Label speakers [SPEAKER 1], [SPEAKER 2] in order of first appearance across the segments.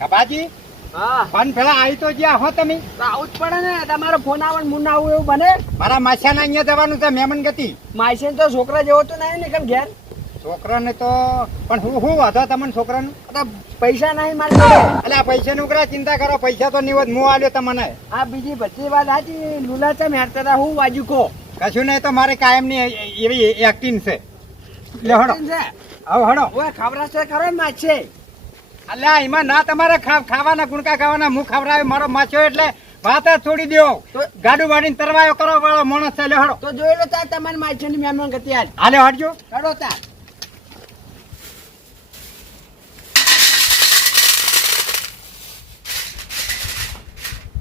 [SPEAKER 1] કપાજી
[SPEAKER 2] હા.
[SPEAKER 1] પણ પેલા આવી તો જ્યાં હો તમે.
[SPEAKER 2] આવું જ પડે ને. તમારો ફોન આવે ને આવું એવું બને?
[SPEAKER 1] મારા માછાના અહીંયા જવાનું છે મેમન ગતિ.
[SPEAKER 2] માયસેન તો છોકરા જેવો તો નહીં ને કેમ ઘેર.
[SPEAKER 1] છોકરાને તો પણ હું શું વાંધો તમને છોકરાનું?
[SPEAKER 2] તો પૈસા નહીં મારે
[SPEAKER 1] એટલે આ પૈસાનું કરા ચિંતા કરો પૈસા તો નિવત હું આલ્યો તમને.
[SPEAKER 2] આ બીજી બધી વાત સાચી લુલા છે હેરતા હતા હું વાજુ કહો.
[SPEAKER 1] કશું નહીં તો મારે કાયમની એવી એક્ટિંગ છે. લે હડો. આવો હડો.
[SPEAKER 2] ખબર છે ખરો માછે
[SPEAKER 1] અલ્યા એમાં ના તમારે ખાવાના ગુણકા ખાવાના મુખ ખવડાવે મારો માછો એટલે વાત છોડી દો
[SPEAKER 2] તો-
[SPEAKER 1] ગાડું વાડીને તરવાયો કરો વાળો માણસ છે લે હડો.
[SPEAKER 2] તો જોઈ લો તાર તમારી માછો ની મહેમાન ગતિ આજ
[SPEAKER 1] હાલે હટજો
[SPEAKER 2] હડો તાર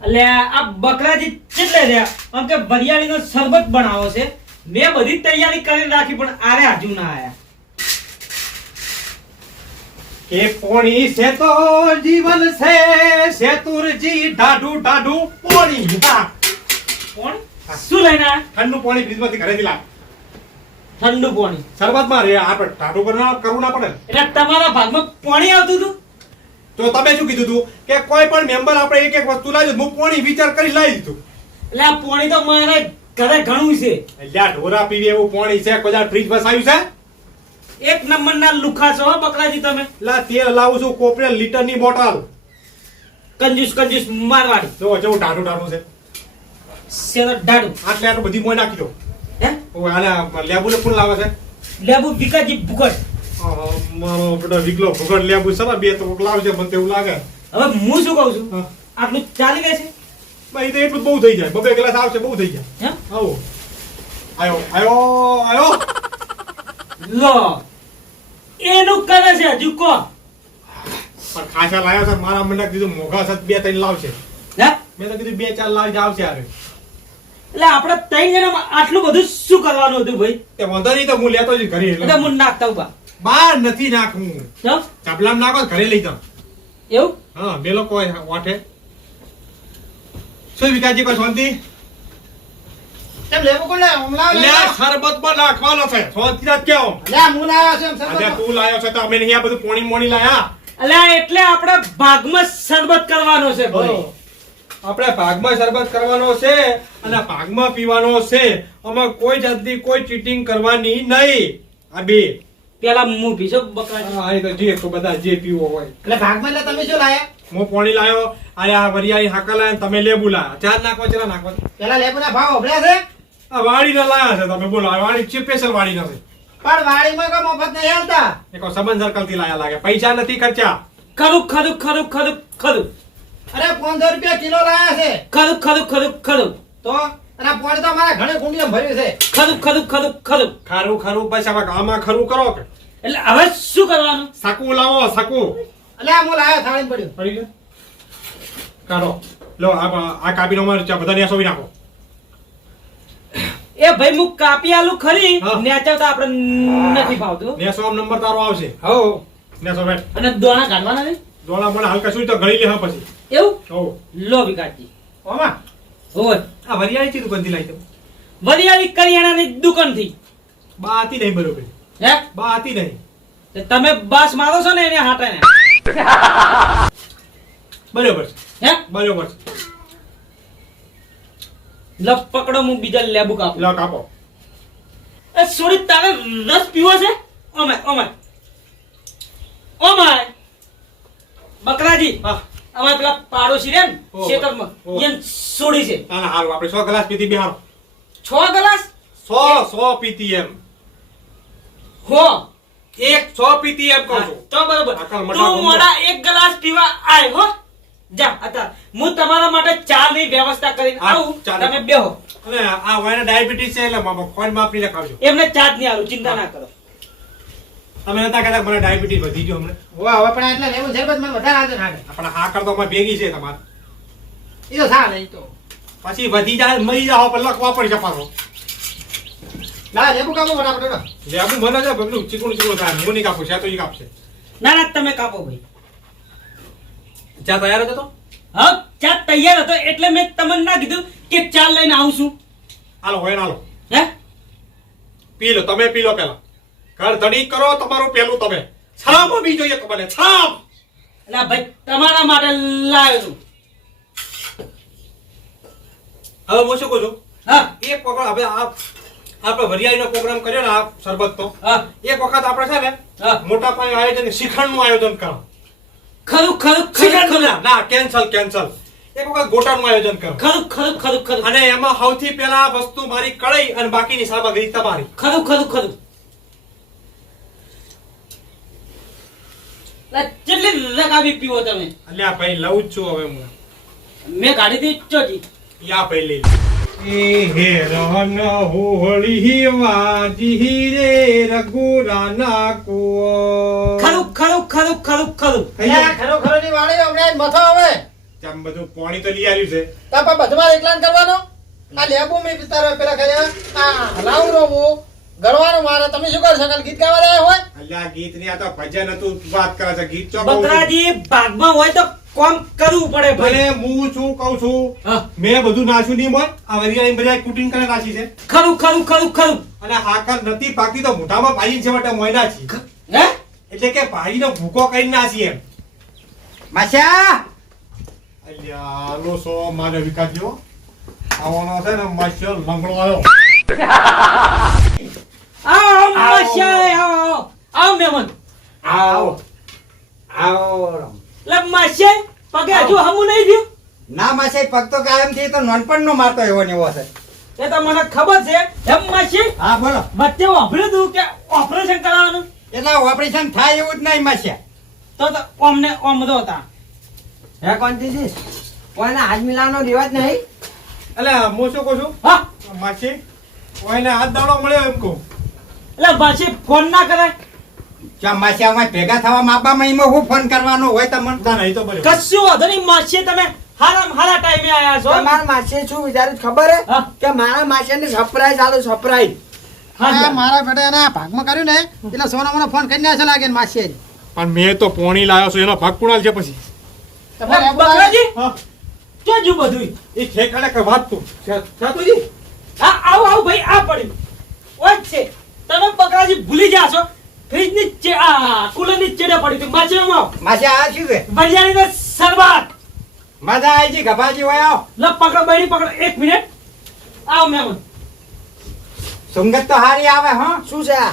[SPEAKER 3] અલ્યા આ બકરાજી કેટલે રહ્યા આમ કે વરિયાળીનો શરબત બનાવો છે. મેં બધી તૈયારી કરીને રાખી પણ આરે હજુ ના આયા.
[SPEAKER 4] કે પોણી છે તો જીવન છે શેતુરજી ઢાઢું ઢાઢું પોણી. હા.
[SPEAKER 3] કોણ શું લઈને આયા
[SPEAKER 4] ઠંડુ પોણી ફ્રીજમાંથી ઘરેથી લાવ.
[SPEAKER 3] ઠંડુ પાણી.
[SPEAKER 4] શરબતમાં રે આપણે ઢાઢું કરવું કરવું ના પડે.
[SPEAKER 3] એટલે તમારા ભાગમાં પાણી આવતું હતું?
[SPEAKER 4] તો તમે શું કીધું તું કે કોઈ પણ મેમ્બર આપણે એક એક વસ્તુ લાવ્યું હું પોણી વિચાર કરી લાવી દીધું
[SPEAKER 3] એટલે આ પાણી તો મારે ઘરે ઘણું છે.
[SPEAKER 4] એટલે આ ઢોરા પીવી એવું પોણી છે કોઈ ફ્રીજ વસાવ્યું છે?
[SPEAKER 3] એક નંબરના લુખા છો હો બકરાજી તમે.
[SPEAKER 4] લા તેલ લાવું છું કોપરે લીટરની બોટલ.
[SPEAKER 3] કંજૂસ કંજૂસ મારવાડી
[SPEAKER 4] જો જેવું ઢાઢું ઢાઢું છે.
[SPEAKER 3] શેરો ડાડુ
[SPEAKER 4] આટલે આટલું બધી મોય નાખી દો.
[SPEAKER 3] હે?
[SPEAKER 4] ઓ આને લેબુને કોણ લાવે છે.
[SPEAKER 3] લેબુ વિકાજી ભૂગટ
[SPEAKER 4] મારો બેટા વિકલો ભૂગડ લેબુ સરા બે તો લાવજે મને તેવું લાગે.
[SPEAKER 3] હવે હું શું કહું છું? આટલું ચાલી ગયે છે?
[SPEAKER 4] ભાઈ તો એટલું બહુ થઈ જાય. બબે ગ્લાસ આવશે બહુ થઈ જાય.
[SPEAKER 3] હે?
[SPEAKER 4] આવો. આયો આયો આયો.
[SPEAKER 3] લો. એનું કરે છે હજુ કો.
[SPEAKER 4] પણ ખાસા લાવ્યા છે મારા મને કીધું મોઘા સત બે ત્રણ લાવશે. મેં તો કીધું બે ચાર લાવી આવશે આવે
[SPEAKER 3] એટલે આપણે ત્રણ જણા આટલું બધું શું કરવાનું હતું ભાઈ?
[SPEAKER 4] તે વાંધો નહીં તો હું લેતો જ ઘરે
[SPEAKER 3] એટલે હું નાખતા ઊભા
[SPEAKER 4] બહાર નથી નાખવું. ચાપલામાં નાખો ઘરે લઈ જાઉં
[SPEAKER 3] એવું?
[SPEAKER 4] હા બે લોકો હોય વાટે શું વિકાસજી કોઈ શાંતિ?
[SPEAKER 1] લેવું કોણ? હું
[SPEAKER 4] લે. શરબતમાં નાખવાનો છે. રાખ કેવો.
[SPEAKER 1] અલ્યા, હું લાવ્યો છું, એમ
[SPEAKER 4] તું લાયો છે તો અમે નહીં આ બધું પોણી મોણી લાયા.
[SPEAKER 3] અલ્યા એટલે આપણે ભાગમાં શરબત કરવાનો છે ભાઈ.
[SPEAKER 4] આપણે ભાગમાં શરબત કરવાનો છે અને ભાગમાં પીવાનો છે. આમાં કોઈ જાતની કોઈ ચીટિંગ કરવાની નહીં. આ બે.
[SPEAKER 3] પેલા હું પીશો બકરાજી
[SPEAKER 4] હા, એ તો જે તો બધા જે પીવો હોય.
[SPEAKER 1] એટલે ભાગમાં એટલે તમે શું લાયા?
[SPEAKER 4] હું પોણી લાયો. અરે આ વરિયાળી હાકા લાયા તમે લેબુ લાયા. ચાર નાખવા ચેલા નાખવા.
[SPEAKER 1] પેલા લેબુના ભાવ અભળ્યા છે?
[SPEAKER 4] આ વાડીના લાયા છે તમે બોલો આ વાડી છે સ્પેશિયલ વાડી નથી
[SPEAKER 1] પણ વાડીમાં કો મફત નહીં હાલતા.
[SPEAKER 4] એ કોઈ સંબંધ સર્કલથી લાયા લાગે. પૈસા નથી ખર્ચા.
[SPEAKER 3] ખરું ખરું ખરું ખરું ખરું.
[SPEAKER 1] અરે પાંચસો રૂપિયા કિલો લાયા છે.
[SPEAKER 3] ખરું ખરું ખરું ખરું.
[SPEAKER 1] તો અને આ પોણી તો મારા ઘણે કુંડીમાં ભર્યું છે.
[SPEAKER 3] ખરું ખરું ખરું ખરું.
[SPEAKER 4] ખારું ખારું પૈસા આમાં આમાં ખરું કરો કે?
[SPEAKER 3] એટલે હવે શું કરવાનું?
[SPEAKER 4] સાકુ લાવો સાકુ.
[SPEAKER 1] એટલે આ હું લાવ્યો થાળી પડ્યું.
[SPEAKER 4] પડી ગયો? કાઢો. લો આ આ કાપીને અમારે ચા બધા સોવી નાખો.
[SPEAKER 3] એ ભાઈ હું કાપી આલું ખરી નેચા તો આપણે નથી ભાવતું
[SPEAKER 4] નેસો નંબર તારો આવશે.
[SPEAKER 1] હો
[SPEAKER 4] નેસો બેટ
[SPEAKER 3] અને દોણા કાઢવાના નહીં
[SPEAKER 4] દોણા મને હલકા સુઈ તો ગળી લે હા પછી.
[SPEAKER 3] એવું?
[SPEAKER 4] હો
[SPEAKER 3] લો વિકાસજી
[SPEAKER 1] ઓમાં.
[SPEAKER 3] હોય.
[SPEAKER 4] આ વરિયાળી ચી દુકાનથી લાવી તમે
[SPEAKER 3] વરિયાળી કરિયાણાની દુકાનથી.
[SPEAKER 4] થી બાતી નહીં બરોબર.
[SPEAKER 3] હે?
[SPEAKER 4] બાતી નહીં.
[SPEAKER 3] તમે બાસ મારો છો ને એને હાટે ને
[SPEAKER 4] બરોબર છે.
[SPEAKER 3] હે?
[SPEAKER 4] બરોબર છે.
[SPEAKER 3] લ પકડો હું બીજા લેબુ કાપું
[SPEAKER 4] લો કાપો
[SPEAKER 3] એ સોરી તારે રસ પીવો છે? Oh my oh my. ઓમાય. બકરાજી
[SPEAKER 4] હા.
[SPEAKER 3] અમારે પેલા પાડોશી રે. ખેતરમાં
[SPEAKER 4] ઓહો.
[SPEAKER 3] એને છે.
[SPEAKER 4] ના હારું આપણે સો ગ્લાસ પીતી બિહાર
[SPEAKER 3] છ ગ્લાસ?
[SPEAKER 4] સો સો પીતી એમ.
[SPEAKER 3] હો.
[SPEAKER 4] એક સો પીતી એમ કહું છું.
[SPEAKER 3] તો બરોબર. તું મોડા એક ગ્લાસ પીવા આય હો. જા અત્યારે હું તમારા માટે ચા ની વ્યવસ્થા કરીને આવું.
[SPEAKER 4] ચાલે.
[SPEAKER 3] તમે બેહો.
[SPEAKER 4] અને આ વાયને ડાયાબિટીસ છે એટલે મામા ખોન માપીને ખાવજો
[SPEAKER 3] એમને ચા જ નહીં આવું ચિંતા ના કરો.
[SPEAKER 4] તમે નતા કહેતા મને ડાયાબિટીસ વધી ગયો હમણાં?
[SPEAKER 1] વાહ હવે પણ એટલે લેવું શરબત મને વધારે આદર
[SPEAKER 4] આપણે હા કરતો અમારે ભેગી છે તમારે.
[SPEAKER 1] એ તો નહીં તો.
[SPEAKER 4] પછી વધી જાય મરી જાઓ પણ લખવા પણ પાછો.
[SPEAKER 1] ના લેબુ કાપો બરાબર.
[SPEAKER 4] લેબુ મને છે બધું ચીકણું ચીકણું થાય. હું નહીં કાપું છે તો ઈ કાપશે.
[SPEAKER 3] ના ના તમે કાપો ભાઈ.
[SPEAKER 4] ચા તૈયાર હતો
[SPEAKER 3] હા ચા તૈયાર હતો એટલે મેં તમને ના કીધું કે ચા લઈને આવું છું.
[SPEAKER 4] હાલો હોય હાલો.
[SPEAKER 3] હે?
[SPEAKER 4] પી લો તમે પી લો પેલા ઘર ધણી કરો તમારું પેલું તમે. છામ બી જોઈએ તમને છામ!
[SPEAKER 3] એટલે ભાઈ તમારા માટે લાવ્યો છું.
[SPEAKER 4] હવે હું શું કહું છું?
[SPEAKER 3] હા.
[SPEAKER 4] એક વખત હવે આ આપણે વરિયાળીનો પ્રોગ્રામ કર્યો ને આ શરબતનો
[SPEAKER 3] હા.
[SPEAKER 4] એક વખત આપણે છે ને
[SPEAKER 3] હા.
[SPEAKER 4] મોટા પાયે આયોજન શિખંડનું આયોજન કરો
[SPEAKER 3] ખરું ખરું ખરું
[SPEAKER 4] ના કેન્સલ કેન્સલ એક વખત ગોટાનું આયોજન કરો.
[SPEAKER 3] ખરું ખરું ખરું ખરું.
[SPEAKER 4] અને એમાં સૌથી પહેલા વસ્તુ મારી કળાઈ અને બાકીની સામગ્રી તમારી.
[SPEAKER 3] ખરું ખરું ખરું. કેટલી રકાબી પીવો તમે?
[SPEAKER 4] અલ્યા ભાઈ લઉં જ છું હવે હું.
[SPEAKER 3] મેં ગાડી દીધી ચોજી
[SPEAKER 4] યા ભાઈ લઈ એ હોળી વાજી રે રઘુરાના કુઓ
[SPEAKER 3] ખરું ખરું ખરું ખરું ખરું
[SPEAKER 1] ખરું ખરો ની વાળી હમણાં મથો હવે
[SPEAKER 4] ચમ બધું પાણી તો લઈ આવ્યું છે.
[SPEAKER 1] તાપા બધમાં બધું એકલાન કરવાનો? આ લેબુ મે વિસ્તાર પેલા ખાયા આ રાઉન્ડ હું ગળવાનું મારે. તમે શું કરો કાલ ગીત ગાવા રહ્યા હોય?
[SPEAKER 4] અલ્યા ગીતની આ તો ભજન હતું. વાત કરે છે. ગીત ચો કહું છું.
[SPEAKER 3] બકરાજી ભાગમાં હોય તો કોમ કરવું પડે
[SPEAKER 4] ભલે હું શું કહું છું મેં બધું નાખ્યું નહીં મત આ વરિયાળી બધા કુટિંગ કરે નાખી છે.
[SPEAKER 3] ખરું ખરું ખરું ખરું.
[SPEAKER 4] અને હાકર નથી પાકી તો મોઢામાં ભાજી છે માટે મોય છે
[SPEAKER 3] હે
[SPEAKER 4] એટલે કે ભાઈનો ભૂકો કરી નાખી એમ.
[SPEAKER 1] માસ્યા!
[SPEAKER 4] અલ્યા લો સો મારે વિકાસ જેવો આવવાનો છે ને માસ્યો લંગડો આવ્યો
[SPEAKER 3] આવો માશાય આવો. આવો મેમન
[SPEAKER 1] આવો આવો.
[SPEAKER 3] લે માશાય પગે હજુ હમું નહીં થયું.
[SPEAKER 1] ના માસે પગ તો કાયમથી તો નાનપણ નો મારતો એવો ને એવો છે.
[SPEAKER 3] એ તો મને ખબર છે એમ માસી
[SPEAKER 1] હા બોલો.
[SPEAKER 3] વચ્ચે વાપર્યું તું કે ઓપરેશન કરાવવાનું
[SPEAKER 1] એટલે ઓપરેશન થાય એવું જ નહીં માસ્યા
[SPEAKER 3] તો તો ઓમને ઓમ તો. હતા
[SPEAKER 2] હે કોણથી કોઈના હાથ રિવાજ નહીં?
[SPEAKER 4] અલ્યા હું શું કહું છું?
[SPEAKER 3] હા.
[SPEAKER 4] માસી કોઈને હાથ દાડો મળ્યો એમ કહું.
[SPEAKER 3] એટલે માસી ફોન ના કરે
[SPEAKER 1] ચા ભેગા થવા માપવામાં એમાં હું ફોન કરવાનો હોય તમને?
[SPEAKER 4] નહીં તો
[SPEAKER 3] કશું વાંધો નહીં માસી તમે હારા હારા ટાઈમે આયા છો.
[SPEAKER 2] તમારા માસે શું વિચાર્યું ખબર હે? કે મારા માસે સરપ્રાઈઝ આલો સરપ્રાઈઝ
[SPEAKER 3] હા
[SPEAKER 1] મારા બેટા એના ભાગમાં કર્યું ને એટલે સોના મને ફોન કરી લાગે
[SPEAKER 4] પણ મેં તો પોણી લાવ્યો છું એનો ભાગ કુણાલ છે પછી.
[SPEAKER 3] બકરાજી? બધું
[SPEAKER 4] એ ઠેકાણે કે વાત તું. સાતુજી
[SPEAKER 3] હા આવો આવો ભાઈ આ પડ્યું. ઓય છે. તમે બકરાજી ભૂલી ગયા છો. ફ્રીજની ચે- આ કુલરની ચેડે પડી હતી. માછીમાં આવો
[SPEAKER 1] આ શું છે?
[SPEAKER 3] બરિયાની નો સરબત
[SPEAKER 1] મજા આવી ગઈ ગભાજી હોય આવો.
[SPEAKER 3] લે પકડો બૈરી પકડો. એક મિનિટ. આવો મહેમાન.
[SPEAKER 1] સુંગત તો હારી આવે હા.
[SPEAKER 2] શું છે આ?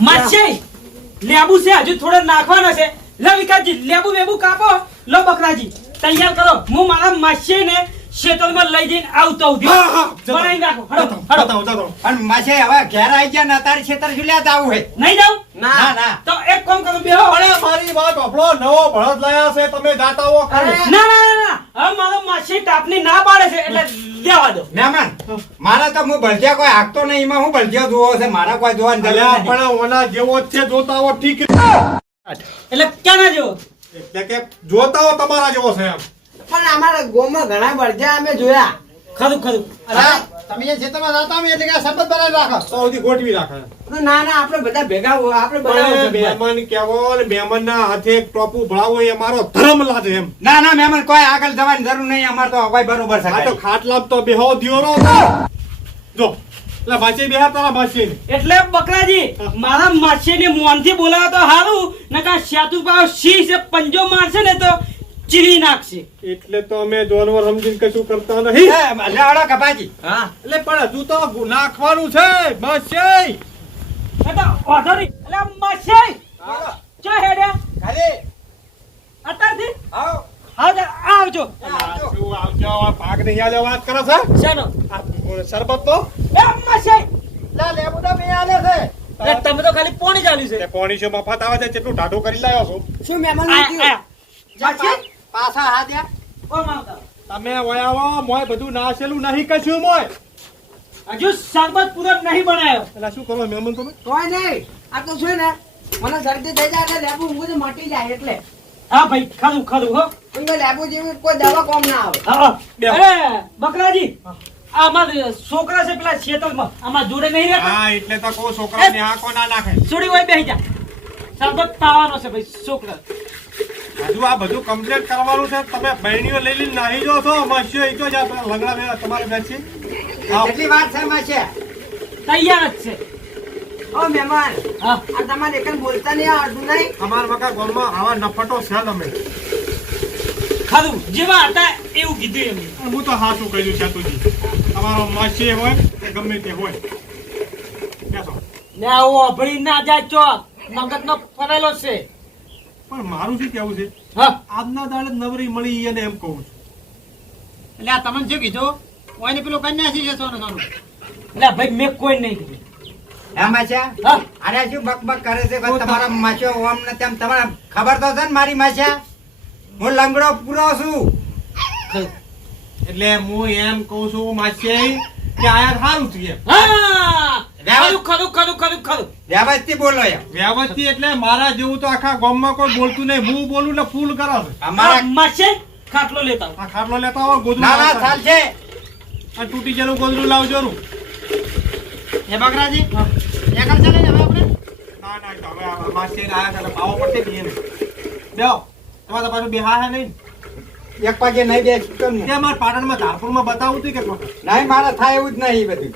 [SPEAKER 3] માછી લેબુ છે હજુ થોડો નાખવાનો છે. લ વિકાસજી લેબુ બેબુ કાપો. લો બકરાજી તૈયાર કરો. હું મારા માછી ને શેતલમાં લઈ જઈને આવતો હું
[SPEAKER 4] હા, હા,
[SPEAKER 3] બનાવી નાખો. હડો હડો.
[SPEAKER 4] જતાઓ,
[SPEAKER 1] અને માસે હવે ઘેર આવી ગયા ને તારી શેતર જુલ્યા આવું હોય
[SPEAKER 3] નહીં જાવ
[SPEAKER 1] ના. ના
[SPEAKER 3] તો એક કામ કરો બેહો.
[SPEAKER 4] અરે મારી વાત આપણો નવો ભળદ લાયા છે તમે જાતા હો
[SPEAKER 2] અરે,
[SPEAKER 3] ના ના ના હવે મારો માછી ટાપની ના પાડે છે એટલે લેવા દો.
[SPEAKER 1] મહેમાન મારા તો હું ભળજ્યા કોઈ હાકતો નહીં એમાં હું ભળજ્યા જોવો છે મારા કોઈ જોવાની જરૂર
[SPEAKER 4] પણ ઓના જેવો છે જોતા હો ઠીક.
[SPEAKER 3] એટલે ક્યાં ના જેવો?
[SPEAKER 4] એટલે કે જોતા હો તમારા જેવો છે એમ.
[SPEAKER 2] પણ અમારા ગોમાં ઘણા બળજા અમે જોયા.
[SPEAKER 3] ખરું ખરું.
[SPEAKER 1] તમે જે ખેતરમાં જાતા હોય એટલે કે આ બનાવી રાખો.
[SPEAKER 4] તો સુધી ગોઠવી રાખે.
[SPEAKER 2] ના ના આપણે બધા ભેગા આપણે બધા
[SPEAKER 4] મહેમાન કેવો ને મહેમાનના હાથે એક ટોપું ભળાવો એ મારો ધર્મ લાગે એમ.
[SPEAKER 1] ના ના મહેમાન કોઈ આગળ જવાની જરૂર નહીં અમારે તો કોઈ બરોબર છે
[SPEAKER 4] આ તો ખાટલામ તો બેહો દિયોરો. જો એટલે બેહા તારા બાચી
[SPEAKER 3] એટલે બકરાજી મારા માછી ને મોનથી બોલાવો તો હારું નકા શાતુ પાવ સી પંજો મારશે ને તો ચીરી નાખશે.
[SPEAKER 4] એટલે તો અમે જાનવર સમજીને કશું કરતા નહીં.
[SPEAKER 1] લેવડો કપાજી.
[SPEAKER 2] હા.
[SPEAKER 4] એટલે પણ હજુ તો નાખવાનું છે.
[SPEAKER 3] તો વાંધો નહીં. એટલે માછી ચો હેડે?
[SPEAKER 1] ખાલી.
[SPEAKER 3] અત્યારથી?
[SPEAKER 1] આવ.
[SPEAKER 3] આવજો આવજો.
[SPEAKER 1] આવજો.
[SPEAKER 4] શું આવજો? આ ભાગ નહીં આલ્યો વાત કરો છો?
[SPEAKER 3] ચાલો
[SPEAKER 4] શરબત નો
[SPEAKER 3] એ માછી
[SPEAKER 1] લા લેબુ તો બે આલે છે.
[SPEAKER 3] તમે તો ખાલી પોણી ચાલ્યું છે.
[SPEAKER 4] પોણી છે મફત આવે છે કેટલું ટાઢું કરી લાવ્યો છો.
[SPEAKER 2] શું મહેમાન
[SPEAKER 1] પાછા
[SPEAKER 3] હા દે.
[SPEAKER 4] તમે વયાવો મોય બધું નાશેલું નહીં કશું મોય.
[SPEAKER 3] હજુ શરબત પૂરક નહીં બનાવ્યો
[SPEAKER 4] એટલે શું કરો મહેમાન તમે?
[SPEAKER 2] કોઈ નહીં. આ તો છે ને? મને શરદી થઈ જાય એટલે લેબુ ઊંઘું મટી જાય એટલે.
[SPEAKER 3] હા ભાઈ ખરું ખરું હો.
[SPEAKER 2] ઊંઘે લેબુ જેવી કોઈ દવા કોમ ના આવે.
[SPEAKER 3] અરે બકરાજી આમાં છોકરા છે પેલા શેતલમાં. આમાં જોડે નહીં રહેતા?
[SPEAKER 4] હા એટલે તો કોઈ છોકરાને આંખો ના નાખે.
[SPEAKER 3] છોડી હોય બેહી જા. શરબત પાવાનો છે ભાઈ છોકરા.
[SPEAKER 4] હજુ આ બધું કમ્પ્લીટ કરવાનું છે. તમે બહેણીઓ લઈ લઈને નાહી જો છો મસ્યો ઈ જો લંગડા બે તમારે બેસી
[SPEAKER 1] કેટલી વાર છે માસે
[SPEAKER 3] તૈયાર જ છે.
[SPEAKER 2] ઓ મહેમાન. આ તમારે એકન બોલતા નહીં આવડતું નહીં?
[SPEAKER 4] અમારા વખત ગામમાં આવા નફટો છે તમે
[SPEAKER 3] ખરું જેવા હતા એવું કીધું એમને.
[SPEAKER 4] હું તો હા શું કહ્યું છે તુજી તમારો માસી હોય કે ગમે તે હોય.
[SPEAKER 3] લે આવો અભળી ના જાય ચોક. મગજનો ફરેલો છે.
[SPEAKER 4] પણ મારું શું કેવું છે?
[SPEAKER 3] હા.
[SPEAKER 4] આજના દાડે નવરી મળી અને એમ કહું છું.
[SPEAKER 1] એટલે આ તમને શું કીધું? કોઈને પેલું કન્યા છે સોનું સોનું.
[SPEAKER 3] એટલે ભાઈ મેં કોઈ નહીં કીધું.
[SPEAKER 5] હે. માછા અરે શું બકબક કરે છે? તમારા માછો ઓમ ને તેમ તમારે ખબર તો છે ને મારી માછા હું લંગડો પૂરો છું.
[SPEAKER 4] એટલે હું એમ કહું છું માસી કે આયા સારું થયું એમ.
[SPEAKER 3] હા! ખરું ખરું ખરું ખરું ખરું
[SPEAKER 5] વ્યવસ્થિત બોલો એમ.
[SPEAKER 4] વ્યવસ્થિત એટલે મારા જેવું તો આખા ગામમાં કોઈ બોલતું નહીં. હું બોલું ને ફૂલ કરે છે
[SPEAKER 3] ખાટલો લેતા.
[SPEAKER 4] આ ખાટલો લેતા આવો ગોદડું
[SPEAKER 5] ના ના ચાલ છે
[SPEAKER 4] આ તૂટી ગયેલું ગોદડું લાવજો રું.
[SPEAKER 1] એ બકરાજી એકલ ચાલે ને હવે આપણે?
[SPEAKER 4] ના ના હવે આ માસી આયા છે પાવો પડશે તમારે પાછું બેહા હે નહીં.
[SPEAKER 5] એક પગે નહીં બે તો
[SPEAKER 4] તે અમારે પાટણમાં ધારપુરમાં બતાવું તું કે?
[SPEAKER 5] નહીં મારે થાય એવું જ નહીં બધું.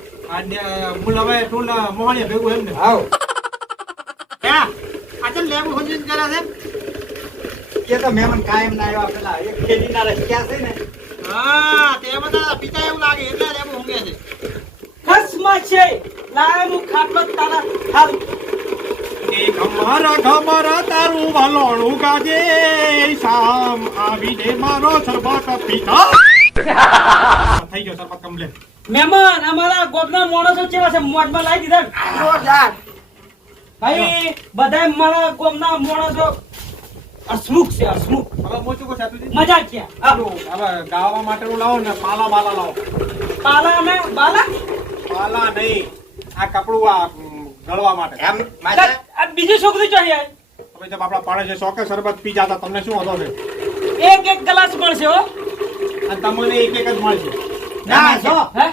[SPEAKER 4] હું હવે તું ને મોહણીયા ભેગું એમ ને
[SPEAKER 5] આવો
[SPEAKER 1] આ ચમ લેબુ ખોજીને કરે છે.
[SPEAKER 5] કે તો મહેમાન કાયમ ના આવ્યા પેલા એક ખેડી ના રસ્યા છે ને?
[SPEAKER 1] હા તે બધા પિતા એવું લાગે એટલે લેબુ ઊંઘે છે.
[SPEAKER 3] ખસ છે. લાય હું ખાટલો તારા હારું
[SPEAKER 4] એ ખમારા ખમારા તારું વાલોણું ગાજે શામ આવીને મારો સરબત પીતા થઈ ગયો સરબત કમ્પ્લેટ
[SPEAKER 3] મહેમાન અમારા ગોપના માણસો કેવા છે? મોઢમાં લાવી દીધા
[SPEAKER 2] જોરદાર.
[SPEAKER 3] ભાઈ બધા મારા ગોમના માણસો હસમુખ છે હસમુખ
[SPEAKER 4] હવે કહું
[SPEAKER 3] મજા ક્યાં? હા.
[SPEAKER 4] હવે ગાવા માટેનું લાવો ને પાલા બાલા લાવો.
[SPEAKER 3] પાલા અને બાલા?
[SPEAKER 4] પાલા નહીં આ કપડું આ ઉમ, માટે.
[SPEAKER 5] એમ માછા
[SPEAKER 3] આ બીજી છોકરી જોઈએ
[SPEAKER 4] હવે જબ આપણા પાડે છે શોકે શરબત પી જાતા તમને શું હતો છે?
[SPEAKER 3] એક એક ગ્લાસ મળશે હો.
[SPEAKER 4] અને તમને એક એક જ મળશે.
[SPEAKER 5] ના જો.
[SPEAKER 3] હે?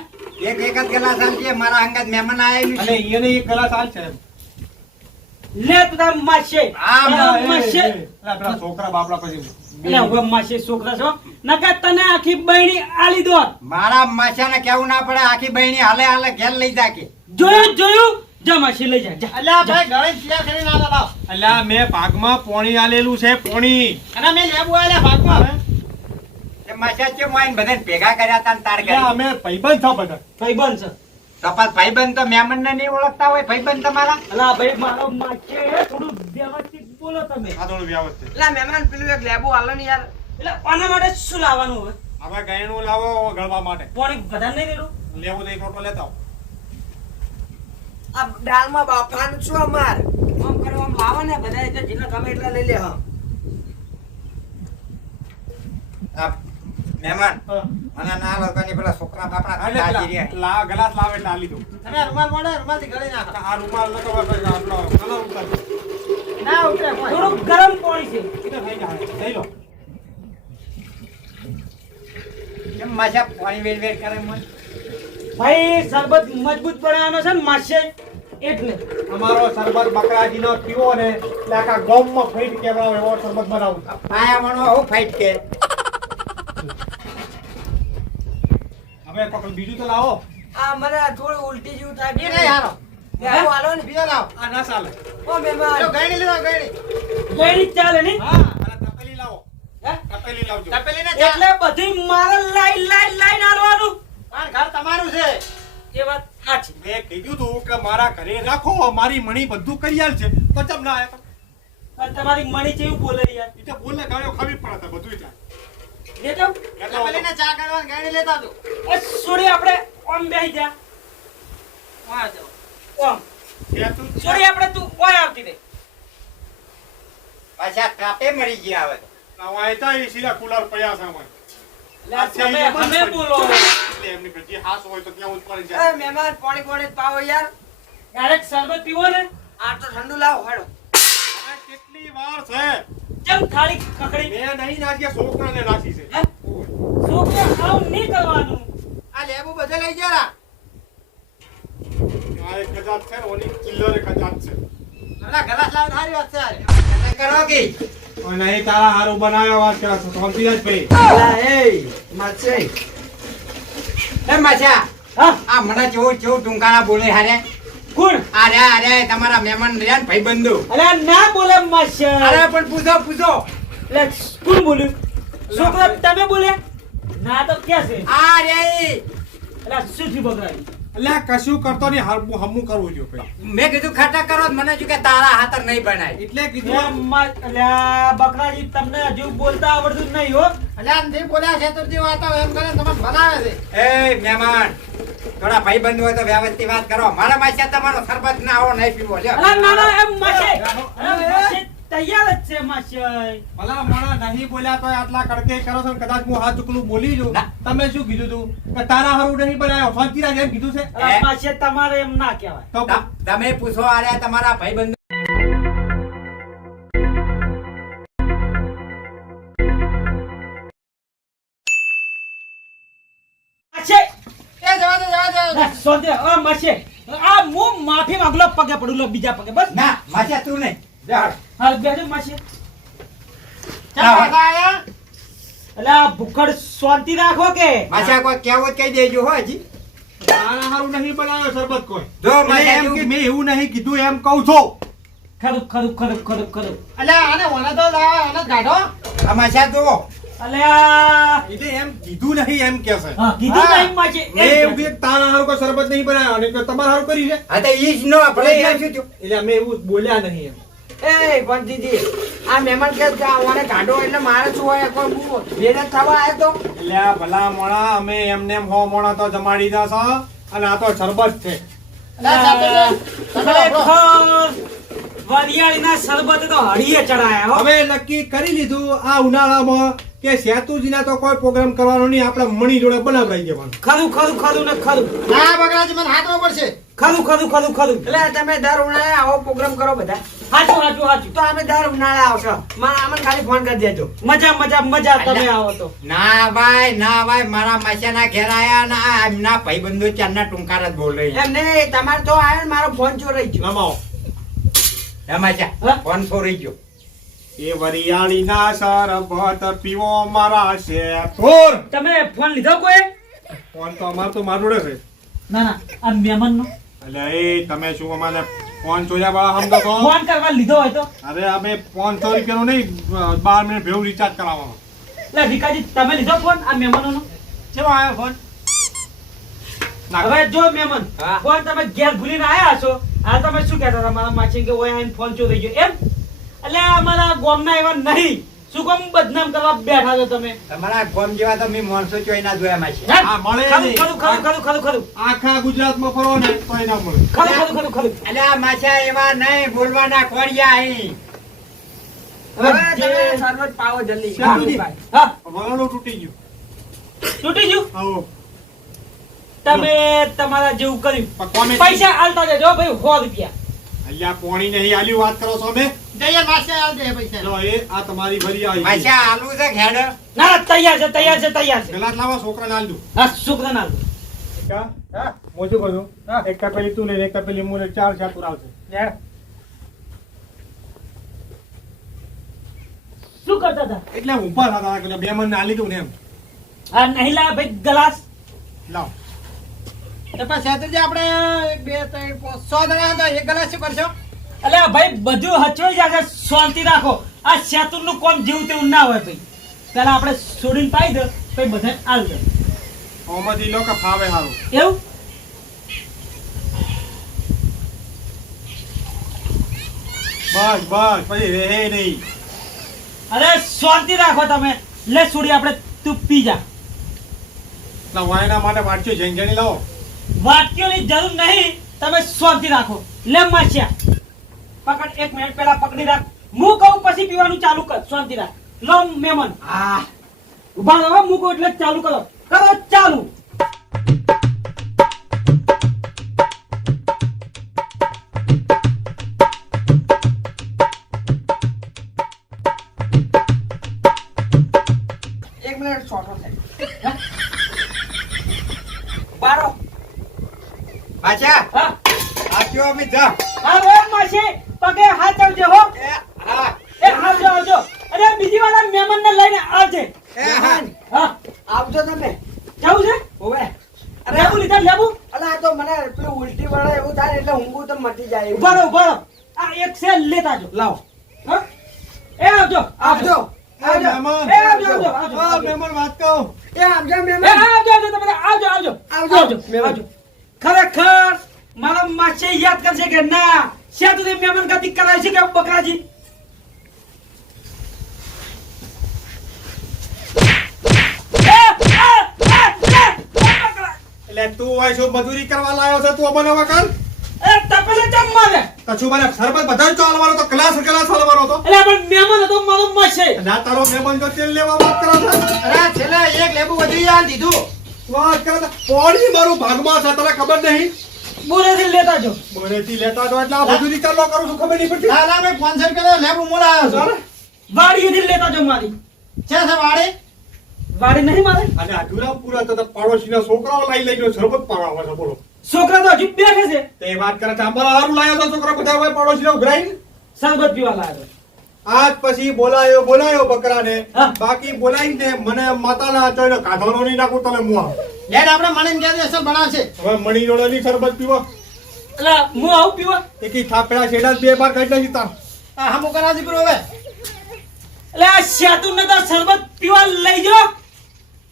[SPEAKER 5] એક એક જ ગલાસ આપજે મારા અંગત મહેમાન આવેલું
[SPEAKER 4] અને
[SPEAKER 5] છે.
[SPEAKER 4] એને એક ગ્લાસ હાલ છે
[SPEAKER 3] લે તો માસે.
[SPEAKER 5] આ
[SPEAKER 4] માશે
[SPEAKER 3] માસે.
[SPEAKER 4] પેલા છોકરા બાપડા પછી
[SPEAKER 3] એટલે હવે માસે છોકરા છો. નકા તને આખી બહેણી આલી દો.
[SPEAKER 5] મારા માછા ને કેવું ના પડે આખી બહેણી હાલે હાલે ઘેર લઈ જાકે.
[SPEAKER 3] જોયું જોયું? જા માસી લઈ જા જા.
[SPEAKER 1] અલ્યા ભાઈ ગળે શિયા કરી ના લાવ
[SPEAKER 4] અલ્યા મેં ભાગમાં પોણી આલેલું છે પોણી.
[SPEAKER 1] અને મે લેબુ આલે ભાગમાં.
[SPEAKER 5] તે માછા કે માઈન બધાને ભેગા કર્યા તા તાર
[SPEAKER 4] અલ્યા અમે ભાઈબંધ છો બધા.
[SPEAKER 3] ભાઈબંધ છે.
[SPEAKER 5] તપાસ ભાઈબંધ તો મેમન ને નહીં ઓળખતા હોય ભાઈબંધ તમારા?
[SPEAKER 3] અલા ભાઈ મારો માસે થોડું વ્યવસ્થિત બોલો તમે.
[SPEAKER 4] હા થોડું વ્યવસ્થિત.
[SPEAKER 2] એટલે મહેમાન પેલું એક લેબુ આલો ને યાર.
[SPEAKER 3] એટલે આના માટે શું લાવવાનું હવે?
[SPEAKER 4] હવે ગાયણું લાવો ગળવા માટે.
[SPEAKER 3] પોણી બધા નહીં લેલું?
[SPEAKER 4] લેવું તો એક રોટલો લેતા આવો.
[SPEAKER 2] આ દાળમાં બાફાનું છું અમાર. આમ કરો આમ લાવો ને બધા એટલે જેટલા ગમે એટલા લઈ લે હા.
[SPEAKER 5] મહેમાન. અને ના લોકોની પેલા છોકરા બાપડા
[SPEAKER 4] એટલે
[SPEAKER 5] તાજી
[SPEAKER 4] પેલા
[SPEAKER 5] રહ્યા.
[SPEAKER 4] લા- ગ્લાસ લાવે એટલે આલી લીધું
[SPEAKER 1] તમે રૂમાલ મોડે રૂમાલથી ગળી નાખ.
[SPEAKER 4] આ રૂમાલ નતો વાપરતો, આપણો કલર ઉતર
[SPEAKER 1] ના ઉતરે કોઈ.
[SPEAKER 3] થોડું ગરમ પાણી છે.
[SPEAKER 4] એટલે થઈ જાય. લઈ લો.
[SPEAKER 5] કેમ માછા પાણી વેર વેર કરે મન?
[SPEAKER 3] ભાઈ સરબત મજબૂત બનાવવાનો છે ને માસે. એટલે
[SPEAKER 4] અમારો સરબત બકરાજીનો પીવો ને એટલે આખા ગામમાં ફાઈટ કેવડાવો એવો સરબત બનાવું
[SPEAKER 5] પાયા મણો હું ફાઈટ કે.
[SPEAKER 4] હવે કોક બીજું તો લાવો.
[SPEAKER 2] આ મને થોડી ઉલટી જેવું થાય.
[SPEAKER 1] એ નહીં હારો
[SPEAKER 2] લેબુ આલો ને.
[SPEAKER 1] બીજો લાવ.
[SPEAKER 4] આ ના ચાલે.
[SPEAKER 2] ઓ મહેમાન.
[SPEAKER 1] પેલો ગયણી લીધો ગયણી.
[SPEAKER 3] ગળી ચાલે નહીં?
[SPEAKER 1] હા
[SPEAKER 4] અને તપેલી લાવો.
[SPEAKER 3] હે?
[SPEAKER 4] તપેલી લાવજો.
[SPEAKER 1] તપેલી ને
[SPEAKER 3] એટલે બધી મારે લાઈન લાઈન લાઈન આલવાનું
[SPEAKER 1] પણ ઘર તમારું છે.
[SPEAKER 3] એ વાત સાચી
[SPEAKER 4] મેં કીધું તું કે મારા ઘરે રાખો મારી મણી બધું કરી આલ છે તો ચમ ના આવ્યા
[SPEAKER 3] પણ? તમારી મણી જેવું બોલે યાર?
[SPEAKER 4] એ તો બોલે ગાયો ખાવી પડે બધું જાય
[SPEAKER 3] એ તો
[SPEAKER 1] તપેલી ને ચા કાઢવાની ગાડી લેતા તો
[SPEAKER 3] એ સોરી આપણે ઓમ બેહી જા.
[SPEAKER 1] વાહ જાવ
[SPEAKER 3] ઓમ. સોરી આપણે તું ઓય આવતી રે
[SPEAKER 5] પાછા કાપે મરી ગયા હવે.
[SPEAKER 4] ના આય તો ઈ સીધા કુલર પડ્યા છે
[SPEAKER 2] ઠંડુ લાવો હાડો.
[SPEAKER 4] કેટલી વાર છે?
[SPEAKER 3] કેમ થાળી કકડી?
[SPEAKER 4] મેં નહીં નાખી છોકરાને નાખી છે?
[SPEAKER 3] છોકરા આવું નહીં કરવાનું.
[SPEAKER 1] આ લેબુ બધે લઈ ગયા
[SPEAKER 4] આ એક કજાત છે ને ઓની ચિલ્લર કજાત છે. નહીં તારા હારું બનાવ્યા વાત કરે છે શાંતિ ભાઈ.
[SPEAKER 5] એ માછા આ મને જેવું જેવું ટૂંકાણા બોલે હારે.
[SPEAKER 3] કોણ?
[SPEAKER 5] અરે અરે તમારા મહેમાન રહ્યા ને ભાઈબંધુ.
[SPEAKER 3] અરે ના બોલે માસ્ટર
[SPEAKER 5] અરે પણ પૂછો પૂછો.
[SPEAKER 3] એટલે કોણ બોલ્યું છોકરા તમે બોલ્યા ના તો ક્યાં છે?
[SPEAKER 5] આ રે
[SPEAKER 3] એટલે શું થયું બગડાયું?
[SPEAKER 4] એટલે કશું કરતો નહીં હરમું હમું કરવું જો ભાઈ.
[SPEAKER 5] મેં કીધું ખાટા કરો મને જો કે તારા હાથર નહીં બનાય
[SPEAKER 4] એટલે કીધું
[SPEAKER 3] એટલે બકરાજી તમને હજુ બોલતા આવડતું નહીં હો.
[SPEAKER 1] આમ જે બોલ્યા છે તો જે વાત એમ કરે તમને બનાવે છે.
[SPEAKER 5] એ મહેમાન થોડા ભાઈબંધ હોય તો વ્યવસ્થિત વાત કરો. મારા માસે તમારો સરબત ના આવો નહીં પીવો લ્યો.
[SPEAKER 3] અલા ના ના એમ માસે તૈયાર જ છે માસે
[SPEAKER 4] ભલા મોણા નહીં બોલ્યા તો આટલા કડકે કરો છો કદાચ હું હાથ ચૂકલું બોલી જઉં તમે શું કીધું તું? કે તારા હરું નહીં બનાવ્યો શાંતિરાજ એમ કીધું છે?
[SPEAKER 3] પાસે તમારે એમ ના કહેવાય.
[SPEAKER 4] તો
[SPEAKER 5] તમે પૂછો અરે તમારા ભાઈબંધ
[SPEAKER 3] સોંદે આ હું માફી માંગલો પગે પડું લો બીજા પગે બસ.
[SPEAKER 5] ના માસ્યા તું નહીં.
[SPEAKER 3] હાલ બેજો
[SPEAKER 1] આયા
[SPEAKER 3] એટલે આ ભૂખડ શાંતિ રાખો કે.
[SPEAKER 5] પાછા કોઈ કહેવત કહી દેજો હો હજી.
[SPEAKER 4] હારું નહીં બનાવ્યો સરબત કોઈ.
[SPEAKER 5] જો
[SPEAKER 4] એટલે એમ કે મેં એવું નહીં કીધું એમ કહું છું.
[SPEAKER 3] ખરું ખરું ખરું ખરું ખરું.
[SPEAKER 1] અલ્યા આને ઓને તો આને જ કાઢો
[SPEAKER 5] આ
[SPEAKER 3] અલે.
[SPEAKER 4] એટલે એમ કીધું નહીં એમ કે છે.
[SPEAKER 3] હા, કીધું નહીં
[SPEAKER 4] તારા હારું કોઈ સરબત નહીં બનાવ્યો અને તમારા હારું કરી છે?
[SPEAKER 5] હા તો ઈ જ નો ભલે એમ શું થયું?
[SPEAKER 4] એટલે અમે એવું બોલ્યા નહીં એમ.
[SPEAKER 2] એ પંચીજી આ મહેમાન કે ઓને કાઢો એટલે મારે શું હોય કોઈ ભેગા થવા આવ્યો તો?
[SPEAKER 4] એટલે ભલા મોણા અમે એમને એમ હો મોણા તો જમાડી દા છો અને આ તો સરબત છે.
[SPEAKER 3] ખરેખર? વરિયાળીના શરબત તો હળીએ ચડાયા
[SPEAKER 4] હવે નક્કી કરી લીધું આ ઉનાળામાં કે સેતુજીના તો કોઈ પ્રોગ્રામ કરવાનો નહીં આપણે મણી જોડે બનાવડાઈ દેવાનું.
[SPEAKER 3] ખરું ખરું ખરું ને ખરું.
[SPEAKER 1] ના બગડાજી મને હાથમાં પડશે.
[SPEAKER 3] ખરું ખરું ખરું ખરું.
[SPEAKER 2] એટલે તમે દર ઉનાળે આવો પ્રોગ્રામ કરો બધા.
[SPEAKER 3] હાચું હાચું હાચું.
[SPEAKER 2] તો અમે દર ઉનાળે આવશો. મારા અમને ખાલી ફોન કરી દેજો.
[SPEAKER 3] મજા મજા મજા તમે આવો તો.
[SPEAKER 5] ના ભાઈ ના ભાઈ મારા માસ્યાના ઘેર આયા ના ભાઈ એમના ભાઈબંધો ચારના ટૂંકાર જ બોલે
[SPEAKER 2] એમ નહીં તમારે તો આવ્યો મારો ફોન ચોરાઈ ગયો.
[SPEAKER 4] નમાવો
[SPEAKER 5] હે? માસ્યા ફોન છોરી ગયો?
[SPEAKER 4] એ વરિયાળીના સરબત પીવો મારા
[SPEAKER 3] તમે ફોન લીધો કોઈ?
[SPEAKER 4] ફોન તો અમાર તો મારું જોડે
[SPEAKER 3] ના ના આ મહેમાન નો
[SPEAKER 4] એટલે એ તમે શું અમારે ફોન ચોર્યા વાળા સમજો છો
[SPEAKER 3] ફોન કરવા લીધો હોય તો.
[SPEAKER 4] અરે અમે પાંચસો રૂપિયાનો નહીં બાર મિનિટ ભેવું રિચાર્જ કરાવવાનો.
[SPEAKER 3] એટલે ભીખાજી તમે લીધો ફોન આ મહેમાનોનો?
[SPEAKER 1] કેવો આવ્યો ફોન?
[SPEAKER 3] હવે જો મહેમાન
[SPEAKER 5] હા.
[SPEAKER 3] ફોન તમે ઘેર ભૂલીને આયા છો આ તમે શું કહેતા હતા? મારા માછી કે ઓય આઈને ફોન ચોરી ગયો. એમ? એટલે અમારા ગોમના એવા નહીં. શું કામ બદનામ કરવા બેઠા છો તમે?
[SPEAKER 5] તમારા ગોમ જેવા તો મેં માણસો ચોઈ ના જોયા માછી
[SPEAKER 3] હા,
[SPEAKER 4] મળે
[SPEAKER 3] ખરું, ખરું, ખરું, ખરું, ખરું, ખરું.
[SPEAKER 4] આખા ગુજરાતમાં ફરો ને તોય ના મળે.
[SPEAKER 3] ખરું, ખરું, ખરું, ખરું.
[SPEAKER 5] એટલે આ માછા એવા નહીં બોલવાના કોડિયા અહીં.
[SPEAKER 2] તમે
[SPEAKER 3] જે-
[SPEAKER 2] પાવો જલ્દી.
[SPEAKER 3] હા,
[SPEAKER 4] વગાડો તૂટી ગયું.
[SPEAKER 3] તૂટી ગયું?
[SPEAKER 4] આવો.
[SPEAKER 3] તમે તમારા જેવું કર્યું. પૈસા આલતા જજો ભાઈ સો રૂપિયા.
[SPEAKER 4] અહીંયા પોણી નહીં આલ્યું વાત કરો છો અમે?
[SPEAKER 1] જઈએ માસે આલ દે પૈસા.
[SPEAKER 4] ચલો એ આ તમારી ભરી આવી
[SPEAKER 5] માસ્યા આલુ છે ખેડ
[SPEAKER 3] ના ના તૈયાર છે તૈયાર છે તૈયાર છે.
[SPEAKER 4] ગલાસ લાવો છોકરાને આલ દઉં.
[SPEAKER 3] હા શુક્ર ના
[SPEAKER 4] હા હું. શું એક તપેલી તું લઈને એક તપેલી હું ચાર ચાર આવશે.
[SPEAKER 3] શું કરતા હતા?
[SPEAKER 4] એટલે ઊભા હતા બે મને આલી દઉં ને એમ.
[SPEAKER 3] આ નહીં ભાઈ ગ્લાસ?
[SPEAKER 4] લાવ.
[SPEAKER 1] તો આપણે એક, બે ત્રણ સો જણા હતા એક ગ્લાસ શું કરશો?
[SPEAKER 3] એટલે ભાઈ બધું હચવાઈ જશે શાંતિ રાખો. આ શેતુરનું કોમ જેવું તેવું ના હોય ભાઈ. પેલા આપણે છોડીને પાઈ દો પછી બધા આલ દો.
[SPEAKER 4] ઓમાંથી લો કે ફાવે સારું
[SPEAKER 3] એવું?
[SPEAKER 4] બસ બસ પછી રહે નહીં.
[SPEAKER 3] અરે શાંતિ રાખો તમે. લે છોડી આપણે તું પી જા.
[SPEAKER 4] ના વાયના માટે વાંચ્યો ઝેંઝણી લાવો.
[SPEAKER 3] વાક્યોની જરૂર નહીં તમે શાંતિ રાખો. લે માસ્યા. પકડ એક મિનિટ પેલા પકડી રાખ. હું કહું પછી પીવાનું ચાલુ કર. શાંતિ રાખ. લો મેમન
[SPEAKER 5] હા.
[SPEAKER 3] ઊભા રહો હું કહું એટલે ચાલુ કરો. કરો ચાલુ.
[SPEAKER 2] એક મિનિટ થાય. બારો.
[SPEAKER 5] માસ્યા
[SPEAKER 3] હા.
[SPEAKER 5] આપ્યો અમે જા.
[SPEAKER 3] હા રે માસી પગે હાથ આવજે હો.
[SPEAKER 5] એ હા.
[SPEAKER 3] એ આવજો આવજો. અરે બીજી વાર આ મહેમાનને લઈને આવજે.
[SPEAKER 5] એ હા.
[SPEAKER 3] હા.
[SPEAKER 2] આવજો તમે.
[SPEAKER 3] જવું છે?
[SPEAKER 2] ઓવે
[SPEAKER 3] લેબુ લીધા લેબુ?
[SPEAKER 2] અલા આ તો મને પેલું ઉલટી વાળા એવું થાય એટલે ઊંઘું તો મટી જાય
[SPEAKER 3] ઊભા રહો ઊભા રહો આ એક છે લેતા જો લાવો. હા? એ આવજો. આવજો.
[SPEAKER 2] આવજો. આવજો
[SPEAKER 3] આવજો
[SPEAKER 4] મહેમાન વાત કહું
[SPEAKER 2] એ આવજો મહેમાન.
[SPEAKER 3] આવજો આવજો તમે. આવજો આવજો.
[SPEAKER 2] આવજો.
[SPEAKER 3] આવજો. ખરેખર મારા માસે યાદ કરશે કે ના શ્યા તું મહેમાન ગતિ કરાય છે કે બકરાજી.
[SPEAKER 4] એટલે તું હોય શું મજૂરી કરવા લાયો છે તું વગર?
[SPEAKER 3] એ તપેલે ચમ મારે?
[SPEAKER 4] કશું મને સરબત બધા ચાલવાનો તો ક્લાસ ક્લાસ ચાલવાનો તો?
[SPEAKER 3] એટલે પણ મહેમાન હતો મારો
[SPEAKER 4] ના તારો મહેમાન તો તેલ લેવા વાત કરે છે.
[SPEAKER 1] અરે છેલ્લે એક લેબુ વધુ યાર દીધું.
[SPEAKER 4] વાત કરે પોણી મારું ભાગમાં છે તને ખબર નહીં?
[SPEAKER 3] બોરેથી લેતા જો.
[SPEAKER 4] બોરેથી લેતા જો એટલે આ મજૂરી ચાલો કરું છું ખબર નહીં પડતી?
[SPEAKER 1] ના ના ભાઈ પાંચસો રૂપિયા લેબ મોડા આવ્યો છું.
[SPEAKER 3] વાડીએથી લેતા જો મારી.
[SPEAKER 1] છે છે વાડી?
[SPEAKER 3] વાડી નહીં મારે?
[SPEAKER 4] અને અધૂરા પૂરા તો પાડોશીના છોકરાઓ લાઈ લઈ ગયો સરબત પાડવા છે બોલો.
[SPEAKER 3] છોકરા તો હજી બેઠે છે.
[SPEAKER 4] તે વાત કરે છે અમારા હારું લાયો તો છોકરા બધા હોય પાડોશીના ઉઘરાઈને
[SPEAKER 3] સરબત પીવા લાગ્યો
[SPEAKER 4] આજ પછી બોલાયો બોલાયો બકરાને.
[SPEAKER 3] ને
[SPEAKER 4] બાકી બોલાવીને મને માતાના ચોયનો કાઢવાનો નહીં નાખું તને મુઆ
[SPEAKER 1] ડેડ આપણે મળીને ક્યાં અસર બનાવશે
[SPEAKER 4] હવે મણી જોડેની શરબત પીવા.
[SPEAKER 3] એટલે હું આવું પીવા?
[SPEAKER 4] એકી થાપેડા છેડા બે બાર કાઢી નાખી તાર.
[SPEAKER 1] આ હમું કરાજી પૂરું હવે.
[SPEAKER 3] એટલે આ શ્યાતુ ને તો શરબત પીવા લઈ જો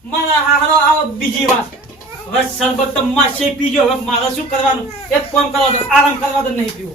[SPEAKER 3] મારા હારો આવો બીજી વાત. હવે શરબત તો માસે પીજો હવે મારે શું કરવાનું? એક કામ કરવા દો આરામ કરવા દો નહીં પીવો.